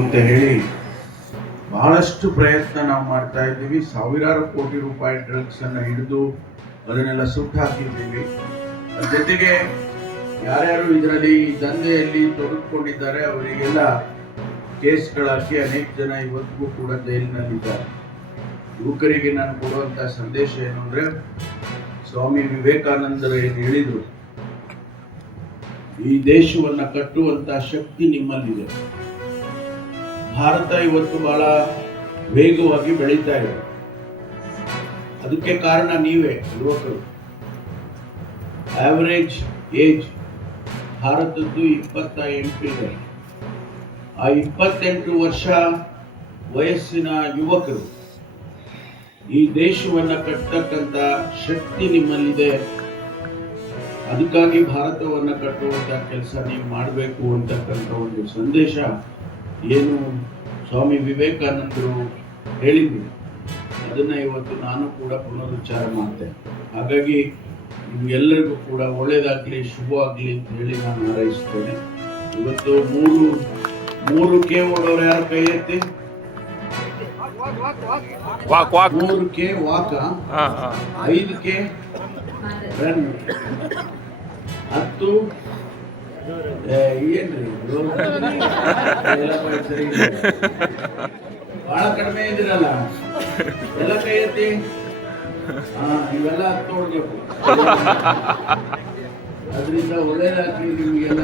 ಅಂತ ಹೇಳಿ ಬಹಳಷ್ಟು ಪ್ರಯತ್ನ ನಾವು ಮಾಡ್ತಾ ಇದ್ದೀವಿ. ಸಾವಿರಾರು ಕೋಟಿ ರೂಪಾಯಿ ಡ್ರಗ್ಸ್ ಅನ್ನು ಹಿಡಿದು ಅದನ್ನೆಲ್ಲ ಸುಟ್ಟು ಹಾಕಿದ್ದೀವಿ. ಅದ್ರ ಜೊತೆಗೆ ಯಾರ್ಯಾರು ಇದರಲ್ಲಿ ದಂಧೆಯಲ್ಲಿ ತೊಡಗಿಕೊಂಡಿದ್ದಾರೆ ಅವರಿಗೆಲ್ಲ ಕೇಸ್ಗಳಾಕಿ ಅನೇಕ ಜನ ಇವತ್ತಿಗೂ ಕೂಡ ಜೈಲಿನಲ್ಲಿದ್ದಾರೆ. ಯುವಕರಿಗೆ ನಾನು ಕೊಡುವಂತ ಸಂದೇಶ ಏನು ಅಂದ್ರೆ, ಸ್ವಾಮಿ ವಿವೇಕಾನಂದರು ಏನು ಹೇಳಿದ್ರು, ಈ ದೇಶವನ್ನ ಕಟ್ಟುವಂತ ಶಕ್ತಿ ನಿಮ್ಮಲ್ಲಿದೆ. ಭಾರತ ಇವತ್ತು ಬಹಳ ವೇಗವಾಗಿ ಬೆಳೀತಾ ಇದೆ. ಅದಕ್ಕೆ ಕಾರಣ ನೀವೇ ಯುವಕರು. ಆವರೇಜ್ ಏಜ್ ಭಾರತದ್ದು 28 ಇದೆ. ಆ 28 ವರ್ಷ ವಯಸ್ಸಿನ ಯುವಕರು ಈ ದೇಶವನ್ನ ಕಟ್ಟತಕ್ಕಂತ ಶಕ್ತಿ ನಿಮ್ಮಲ್ಲಿದೆ. ಅದಕ್ಕಾಗಿ ಭಾರತವನ್ನ ಕಟ್ಟುವಂತ ಕೆಲಸ ನೀವು ಮಾಡಬೇಕು ಅಂತಕ್ಕಂಥ ಒಂದು ಸಂದೇಶ ಏನು ಸ್ವಾಮಿ ವಿವೇಕಾನಂದರು ಹೇಳಿದ್ರು, ಅದನ್ನ ಇವತ್ತು ನಾನು ಕೂಡ ಪುನರುಚ್ಚಾರ ಮಾಡ್ತೇನೆ. ಹಾಗಾಗಿ ನಿಮ್ಗೆಲ್ಲರಿಗೂ ಕೂಡ ಒಳ್ಳೇದಾಗ್ಲಿ, ಶುಭವಾಗ್ಲಿ ಅಂತ ಹೇಳಿ ನಾನು ಹಾರೈಸ್ತೇನೆ. ಇವತ್ತು ಮೂರು ಕೆ ಓಡೋರು ಯಾರು ಕೈ ಎತ್ತಿ? 3 ಕೆ ವಾಕ, 5 ಕೆ ರನ್, 10 ಏನ್ರಿ ಸರಿ ಬಹಳ ಕಡಿಮೆ ಇದಿರಲ್ಲ, ಎಲ್ಲ ಕೈ ಎತ್ತಿ. ಇವೆಲ್ಲ ನೋಡ್ಬೇಕು. ಅದರಿಂದ ಒಳ್ಳೇದಾಗ್ಲಿ ನಿಮ್ಗೆಲ್ಲ.